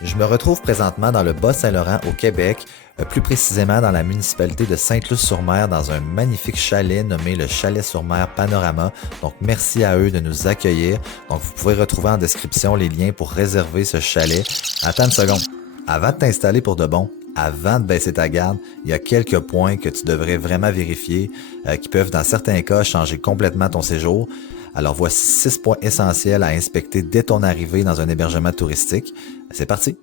Je me retrouve présentement dans le Bas-Saint-Laurent au Québec, plus précisément dans la municipalité de Sainte-Luce-sur-Mer, dans un magnifique chalet nommé le Chalet-sur-Mer Panorama. Donc merci à eux de nous accueillir. Donc vous pouvez retrouver en description les liens pour réserver ce chalet. Attends une seconde. Avant de t'installer pour de bon, avant de baisser ta garde, il y a quelques points que tu devrais vraiment vérifier qui peuvent dans certains cas changer complètement ton séjour. Alors voici 6 points essentiels à inspecter dès ton arrivée dans un hébergement touristique. C'est parti!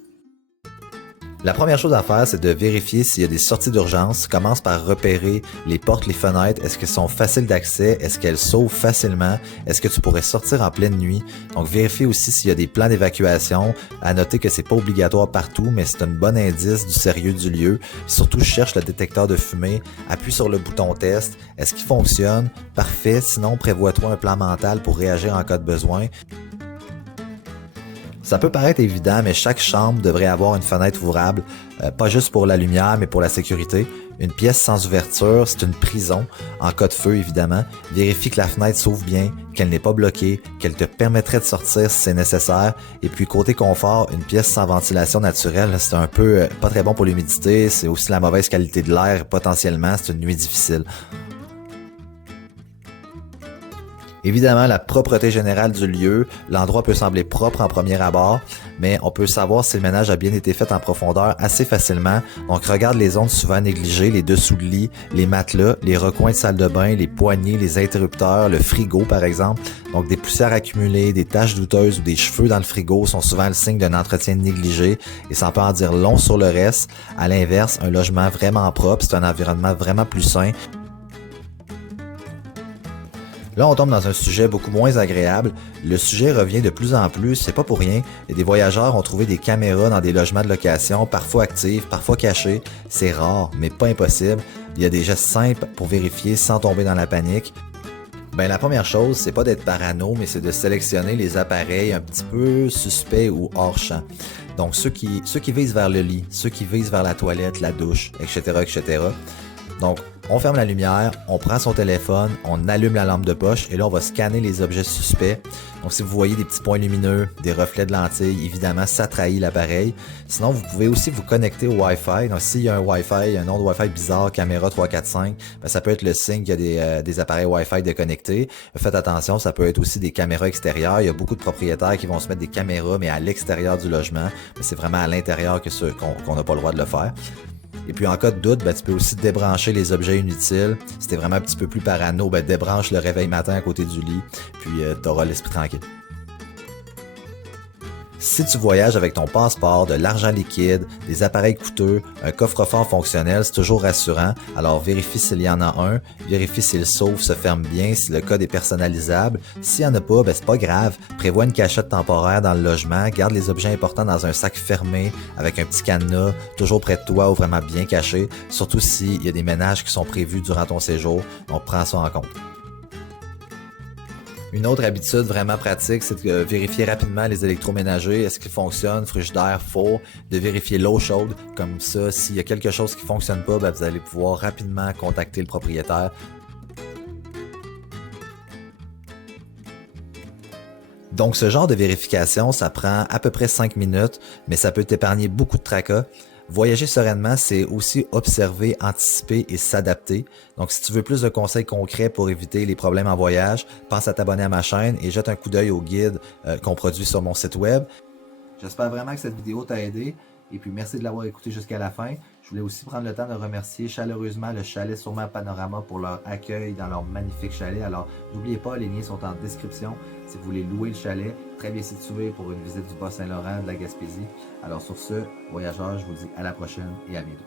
La première chose à faire, c'est de vérifier s'il y a des sorties d'urgence. Commence par repérer les portes, les fenêtres. Est-ce qu'elles sont faciles d'accès? Est-ce qu'elles s'ouvrent facilement? Est-ce que tu pourrais sortir en pleine nuit? Donc, vérifie aussi s'il y a des plans d'évacuation. À noter que c'est pas obligatoire partout, mais c'est un bon indice du sérieux du lieu. Surtout, cherche le détecteur de fumée. Appuie sur le bouton test. Est-ce qu'il fonctionne? Parfait. Sinon, prévois-toi un plan mental pour réagir en cas de besoin. Ça peut paraître évident, mais chaque chambre devrait avoir une fenêtre ouvrable, pas juste pour la lumière, mais pour la sécurité. Une pièce sans ouverture, c'est une prison, en cas de feu évidemment. Vérifie que la fenêtre s'ouvre bien, qu'elle n'est pas bloquée, qu'elle te permettrait de sortir si c'est nécessaire. Et puis côté confort, une pièce sans ventilation naturelle, c'est un peu pas très bon pour l'humidité, c'est aussi la mauvaise qualité de l'air potentiellement, c'est une nuit difficile. Évidemment, la propreté générale du lieu, l'endroit peut sembler propre en premier abord, mais on peut savoir si le ménage a bien été fait en profondeur assez facilement. Donc regarde les zones souvent négligées, les dessous de lit, les matelas, les recoins de salle de bain, les poignées, les interrupteurs, le frigo par exemple. Donc des poussières accumulées, des taches douteuses ou des cheveux dans le frigo sont souvent le signe d'un entretien négligé et ça peut en dire long sur le reste. À l'inverse, un logement vraiment propre, c'est un environnement vraiment plus sain. Là, on tombe dans un sujet beaucoup moins agréable. Le sujet revient de plus en plus, c'est pas pour rien. Et des voyageurs ont trouvé des caméras dans des logements de location, parfois actives, parfois cachées. C'est rare, mais pas impossible. Il y a des gestes simples pour vérifier sans tomber dans la panique. La première chose, c'est pas d'être parano, mais c'est de sélectionner les appareils un petit peu suspects ou hors champ. Donc, ceux qui visent vers le lit, ceux qui visent vers la toilette, la douche, etc., etc. Donc, on ferme la lumière, on prend son téléphone, on allume la lampe de poche et là, on va scanner les objets suspects. Donc, si vous voyez des petits points lumineux, des reflets de lentilles, évidemment, ça trahit l'appareil. Sinon, vous pouvez aussi vous connecter au Wi-Fi. Donc, s'il y a un Wi-Fi, un nom de Wi-Fi bizarre, caméra 345, ça peut être le signe qu'il y a des appareils Wi-Fi déconnectés. Faites attention, ça peut être aussi des caméras extérieures. Il y a beaucoup de propriétaires qui vont se mettre des caméras, mais à l'extérieur du logement. Mais c'est vraiment à l'intérieur qu'on n'a pas le droit de le faire. Et puis en cas de doute, tu peux aussi débrancher les objets inutiles. Si t'es vraiment un petit peu plus parano, débranche le réveil matin à côté du lit, puis t'auras l'esprit tranquille. Si tu voyages avec ton passeport, de l'argent liquide, des appareils coûteux, un coffre-fort fonctionnel, c'est toujours rassurant. Alors vérifie s'il y en a un, vérifie si le sauf se ferme bien, si le code est personnalisable. S'il n'y en a pas, c'est pas grave. Prévois une cachette temporaire dans le logement, garde les objets importants dans un sac fermé avec un petit cadenas, toujours près de toi ou vraiment bien caché, surtout s'il y a des ménages qui sont prévus durant ton séjour. Donc prends ça en compte. Une autre habitude vraiment pratique, c'est de vérifier rapidement les électroménagers. Est-ce qu'ils fonctionnent, frigidaire, four, de vérifier l'eau chaude. Comme ça, s'il y a quelque chose qui ne fonctionne pas, vous allez pouvoir rapidement contacter le propriétaire. Donc, ce genre de vérification, ça prend à peu près 5 minutes, mais ça peut t'épargner beaucoup de tracas. Voyager sereinement, c'est aussi observer, anticiper et s'adapter. Donc, si tu veux plus de conseils concrets pour éviter les problèmes en voyage, pense à t'abonner à ma chaîne et jette un coup d'œil au guide qu'on produit sur mon site web. J'espère vraiment que cette vidéo t'a aidé et puis merci de l'avoir écouté jusqu'à la fin. Je voulais aussi prendre le temps de remercier chaleureusement le Chalet sur Mer Panorama pour leur accueil dans leur magnifique chalet. Alors, n'oubliez pas, les liens sont en description si vous voulez louer le chalet, très bien situé pour une visite du Bas-Saint-Laurent, de la Gaspésie. Alors sur ce, voyageurs, je vous dis à la prochaine et à bientôt.